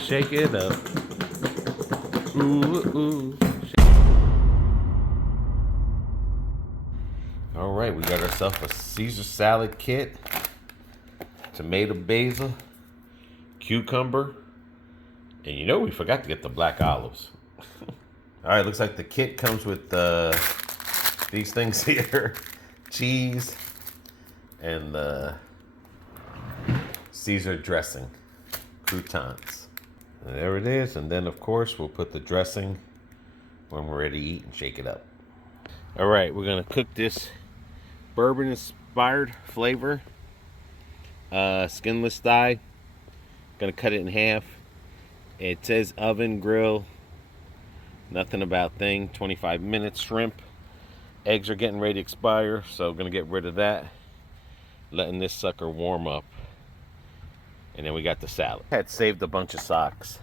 Shake it up. Ooh, ooh. All right, we got ourselves a Caesar salad kit. Tomato, basil, cucumber, and you know we forgot to get the black olives. All right, looks like the kit comes with these things here. Cheese and the Caesar dressing, croutons. And there it is, and then of course we'll put the dressing when we're ready to eat and shake it up. All right, we're gonna cook this Bourbon-Inspired Flavor skinless thigh. Gonna cut it in half. It says oven, grill, nothing about thing. 25 minutes. Shrimp. Eggs are getting ready to expire, so gonna get rid of that. Letting this sucker warm up. And then we got the salad. I had saved a bunch of socks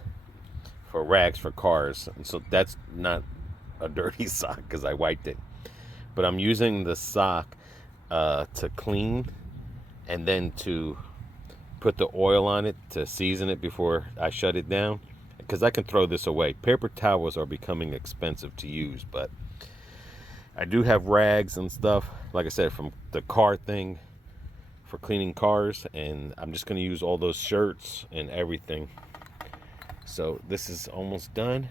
for rags for cars, and so that's not a dirty sock because I wiped it. But I'm using the sock to clean and then to put the oil on it to season it before I shut it down, because I can throw this away. Paper towels are becoming expensive to use, but I do have rags and stuff, like I said, from the car thing for cleaning cars, and I'm just going to use all those shirts and everything. So this is almost done.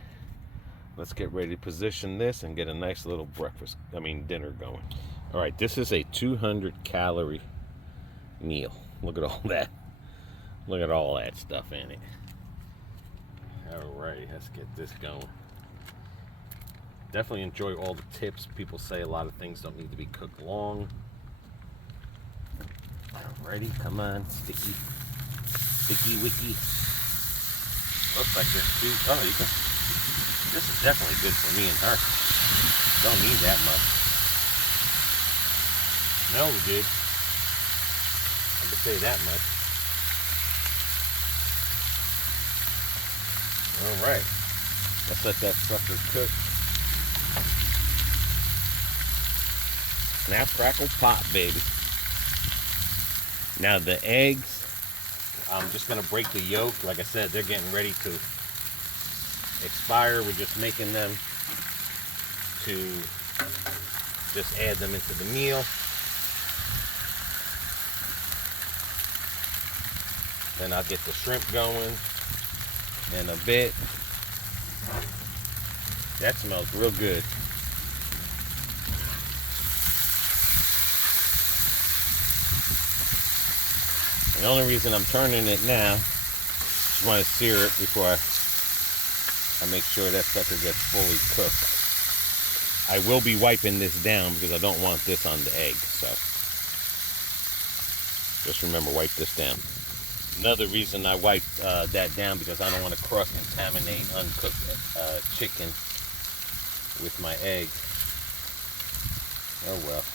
Let's get ready to position this and get a nice little dinner going. All right, this is a 200 calorie meal. Look at all that. Look at all that stuff in it. All right, let's get this going. Definitely enjoy all the tips. People say a lot of things don't need to be cooked long. Alrighty, come on, sticky wicky. Looks like there's two. Oh, you can. This is definitely good for me and her. Don't need that much. Smells good. I can say that much. All right, let's let that sucker cook. Snap, crackle, pop, baby. Now the eggs, I'm just gonna break the yolk. Like I said, they're getting ready to expire. We're just making them to just add them into the meal. Then I'll get the shrimp going in a bit. That smells real good. The only reason I'm turning it now, just want to sear it before I make sure that sucker gets fully cooked. I will be wiping this down because I don't want this on the egg, so just remember, wipe this down. Another reason I wiped that down, because I don't want to cross-contaminate uncooked chicken with my egg. Oh well.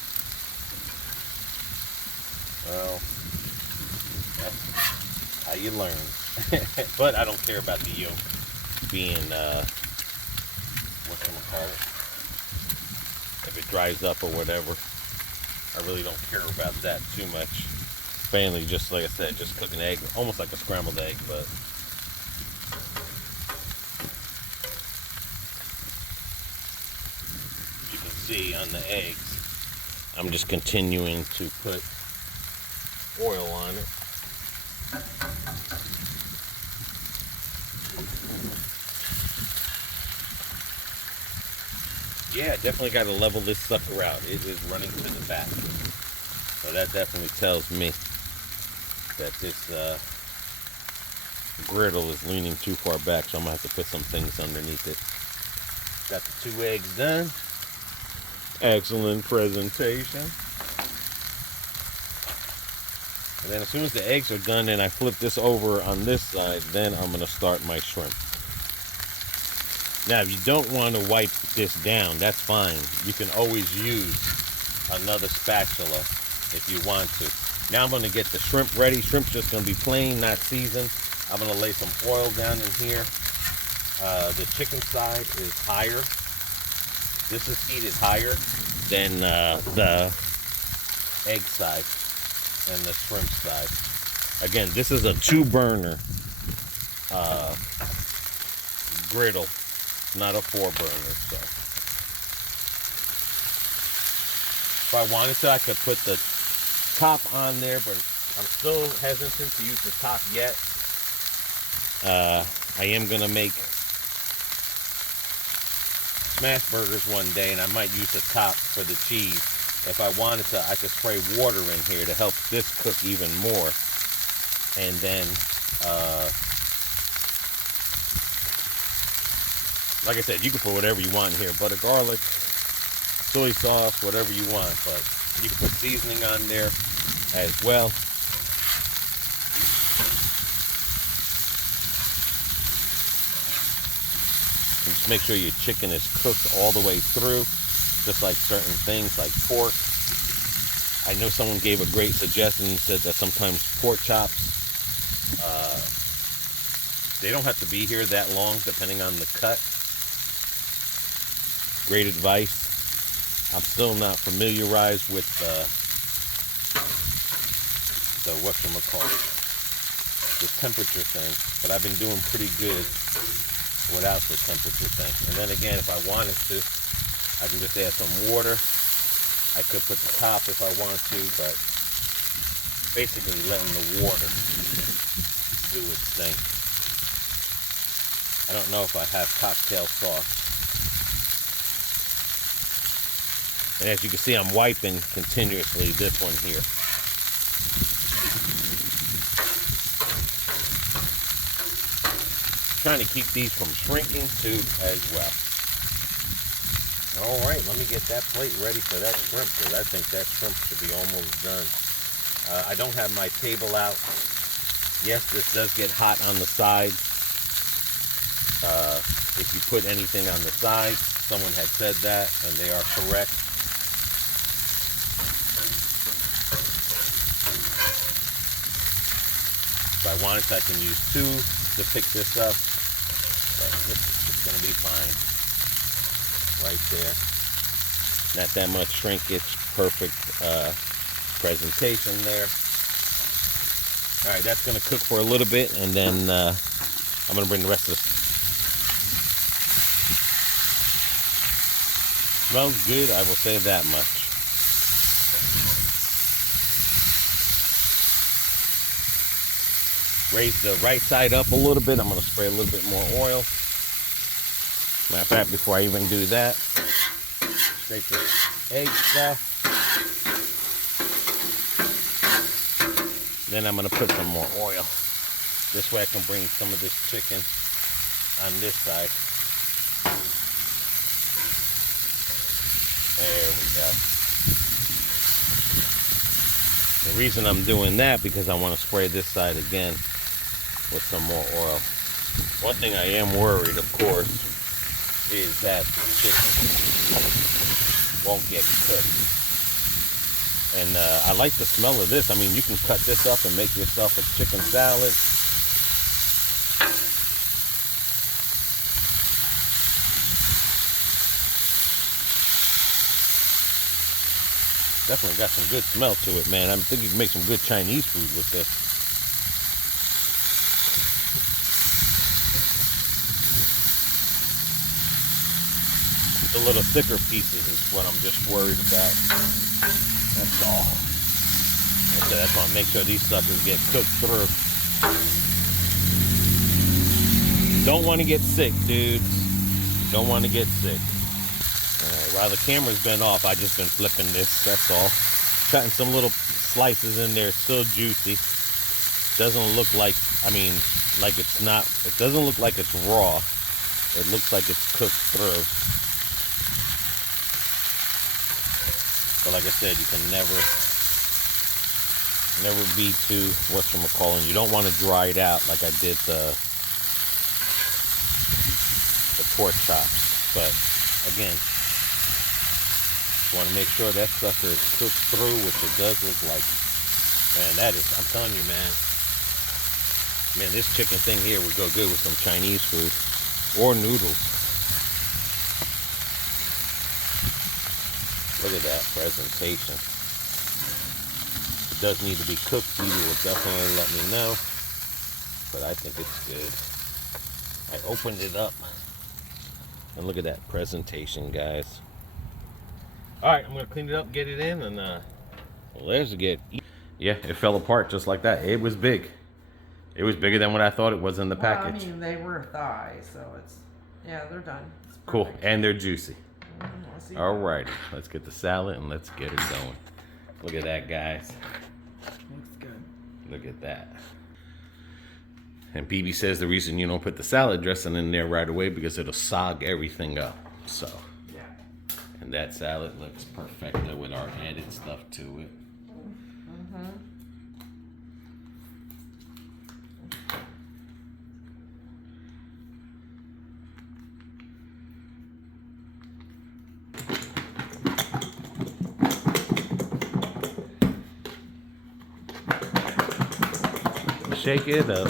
Well, that's how you learn. But I don't care about the yolk being, whatchamacallit, if it dries up or whatever. I really don't care about that too much. Mainly, just like I said, just cooking egg, almost like a scrambled egg, but you can see on the eggs, I'm just continuing to put oil on it. Yeah, definitely got to level this sucker out. It is running to the back. So that definitely tells me that this griddle is leaning too far back, so I'm going to have to put some things underneath it. Got the 2 eggs done. Excellent presentation. And then as soon as the eggs are done and I flip this over on this side, then I'm going to start my shrimp. Now, if you don't want to wipe this down, that's fine. You can always use another spatula if you want to. Now I'm going to get the shrimp ready. Shrimp's just going to be plain, not seasoned. I'm going to lay some oil down in here. The chicken side is higher. This is heated higher than the egg side and the shrimp side. Again, this is a 2-burner griddle, not a 4-burner. So if I wanted to, I could put the top on there, but I'm still hesitant to use the top yet. I am gonna make smash burgers one day, and I might use the top for the cheese. If I wanted to, I could spray water in here to help this cook even more. And then, like I said, you can put whatever you want in here. Butter, garlic, soy sauce, whatever you want. But you can put seasoning on there as well. And just make sure your chicken is cooked all the way through, just like certain things like pork. I know someone gave a great suggestion and said that sometimes pork chops, they don't have to be here that long depending on the cut. Great advice. I'm still not familiarized with the whatchamacallit, the temperature thing, but I've been doing pretty good without the temperature thing. And then again, if I wanted to, I can just add some water. I could put the top if I want to, but basically letting the water do its thing. I don't know if I have cocktail sauce. And as you can see, I'm wiping continuously this one here. Trying to keep these from shrinking too as well. All right, let me get that plate ready for that shrimp, because I think that shrimp should be almost done. I don't have my table out. Yes, this does get hot on the sides. If you put anything on the sides, someone had said that, and they are correct. If I wanted to, I can use 2 to pick this up. But this is going to be fine. Right there. Not that much shrinkage. Perfect presentation there. Alright, that's going to cook for a little bit, and then I'm going to bring the rest of this. Smells good, I will say that much. Raise the right side up a little bit. I'm going to spray a little bit more oil. Matter of fact, before I even do that, scrape the egg stuff. Then I'm going to put some more oil. This way I can bring some of this chicken on this side. There we go. The reason I'm doing that, because I want to spray this side again with some more oil. One thing I am worried, of course, is that the chicken won't get cooked. And I like the smell of this. I mean, you can cut this up and make yourself a chicken salad. Definitely got some good smell to it, man. I think you can make some good Chinese food with this. The little thicker pieces is what I'm just worried about. That's all. Okay, that's why I make sure these suckers get cooked through. Don't want to get sick, dudes. Don't want to get sick. While the camera's been off, I've just been flipping this, that's all. Cutting some little slices in there, still juicy. Doesn't look like, I mean, like it's not, it doesn't look like it's raw. It looks like it's cooked through. But like I said, you can never be too, whatchamacallit. You don't want to dry it out like I did the pork chops. But again, want to make sure that sucker is cooked through, which it does look like. Man, that is, I'm telling you, man, this chicken thing here would go good with some Chinese food or noodles. Look at that presentation. It does need to be cooked. You will definitely let me know, but I think it's good. I opened it up And look at that presentation, guys. All right, I'm gonna clean it up, get it in, and let's get. Yeah, it fell apart just like that. It was big. It was bigger than what I thought it was in the package. I mean, they were thighs, so it's, yeah, they're done. Cool, and they're juicy. All right. righty, let's get the salad and let's get it going. Look at that, guys. Looks good. Look at that. And BB says the reason you don't put the salad dressing in there right away because it'll sog everything up. So, yeah. And that salad looks perfecto with our added stuff to it. Mm-hmm. Shake it up.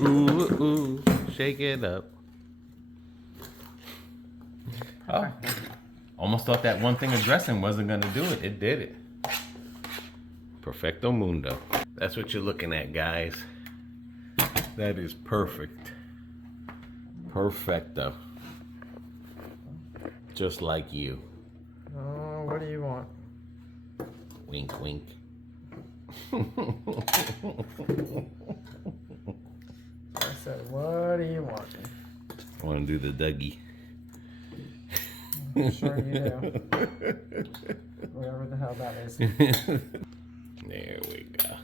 Ooh, ooh, shake it up. Oh, almost thought that one thing of dressing wasn't gonna do it. It did it. Perfecto mundo. That's what you're looking at, guys. That is perfect. Perfecto. Just like you. Oh, what do you want? Wink, wink. I said, what do you want? I want to do the Dougie. I'm sure you do. Whatever the hell that is. There we go.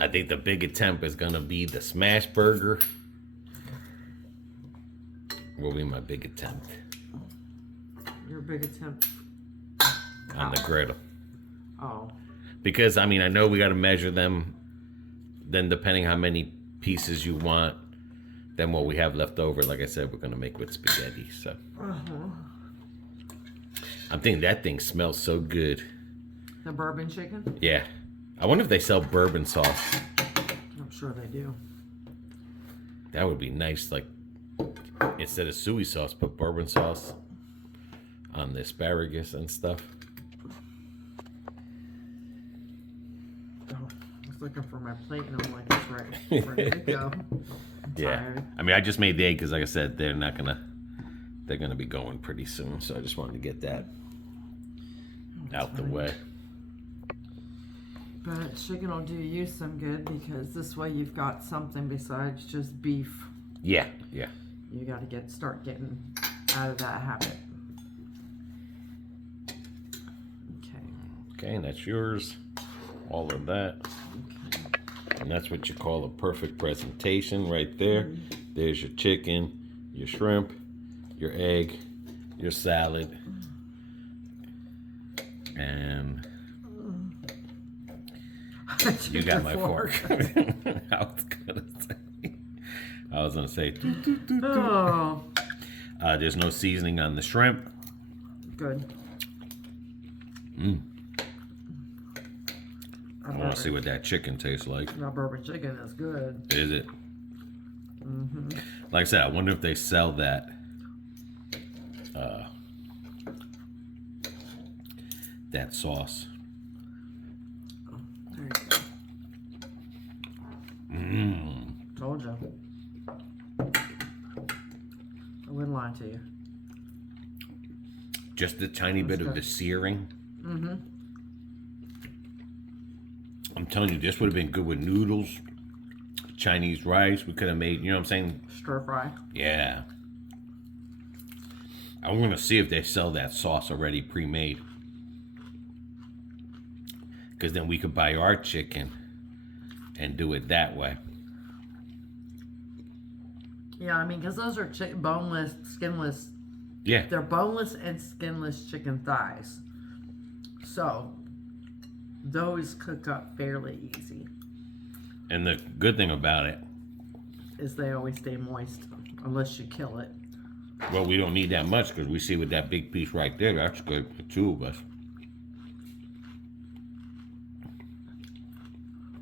I think the big attempt is going to be the smash burger. Will be my big attempt. Your big attempt on the griddle. Oh. Because, I mean, I know we got to measure them. Then depending how many pieces you want, then what we have left over, like I said, we're going to make with spaghetti. So I'm thinking that thing smells so good. The bourbon chicken? Yeah. I wonder if they sell bourbon sauce. I'm sure they do. That would be nice. Like, instead of soy sauce, put bourbon sauce on the asparagus and stuff. Oh, I was looking for my plate and I'm like, it's ready to go. Yeah. Tired. I mean, I just made the egg because, like I said, they're gonna be going pretty soon. So I just wanted to get that out the way. But chicken will do you some good because this way you've got something besides just beef. Yeah, yeah. You got to start getting out of that habit. Okay, and that's yours. All of that. And that's what you call a perfect presentation right there. There's your chicken, your shrimp, your egg, your salad, and you got my fork. I was gonna say. Oh. There's no seasoning on the shrimp. Good. I want to see what that chicken tastes like. That bourbon chicken is good. Is it? Mm-hmm. Like I said, I wonder if they sell that. That sauce. There you go. Told you. I wouldn't lie to you. Just a tiny bit of the searing. Mm-hmm. I'm telling you, this would have been good with noodles, Chinese rice. We could have made, you know what I'm saying? Stir fry. Yeah. I'm going to see if they sell that sauce already pre-made. Because then we could buy our chicken and do it that way. Yeah, I mean, because those are boneless, skinless. Yeah. They're boneless and skinless chicken thighs. So, those cook up fairly easy. And the good thing about it is they always stay moist, unless you kill it. Well, we don't need that much because we see with that big piece right there, that's good for two of us.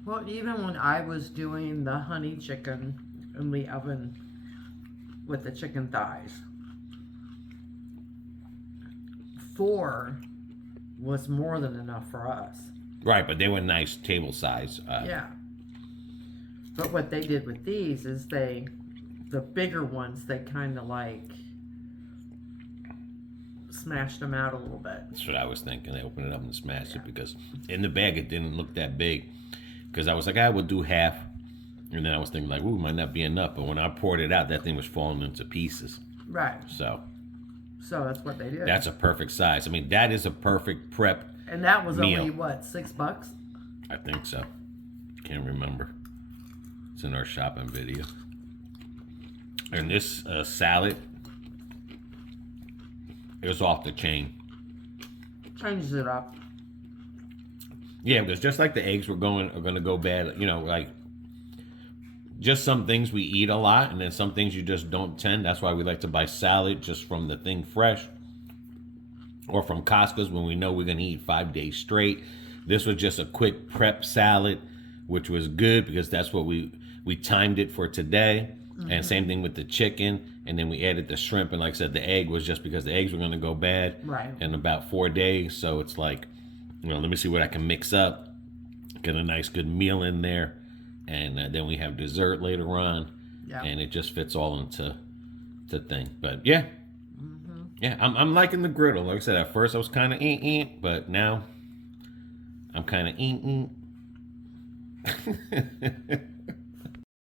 Well, even when I was doing the honey chicken in the oven with the chicken thighs, 4 was more than enough for us. Right, but they were nice table size. Yeah. But what they did with these is the bigger ones, they kind of like smashed them out a little bit. That's what I was thinking. They opened it up and smashed it because in the bag it didn't look that big. Because I was like, I would do half. And then I was thinking like, ooh, might not be enough. But when I poured it out, that thing was falling into pieces. Right. So that's what they did. That's a perfect size. I mean, that is a perfect prep And that was meal. only, what, $6? I think so. Can't remember. It's in our shopping video. And this salad is off the chain. Changes it up. Yeah, because just like the eggs are going to go bad, you know, like just some things we eat a lot and then some things you just don't tend. That's why we like to buy salad just from the thing fresh or from Costco's when we know we're going to eat 5 days straight. This was just a quick prep salad, which was good because that's what we timed it for today. Mm-hmm. And same thing with the chicken. And then we added the shrimp. And like I said, the egg was just because the eggs were going to go bad in about 4 days. So it's like, you know, let me see what I can mix up. Get a nice good meal in there. And then we have dessert later on. Yeah. And it just fits all into the thing. But yeah. Mm-hmm. Yeah, I'm liking the griddle. Like I said, at first I was kind of but now I'm kind of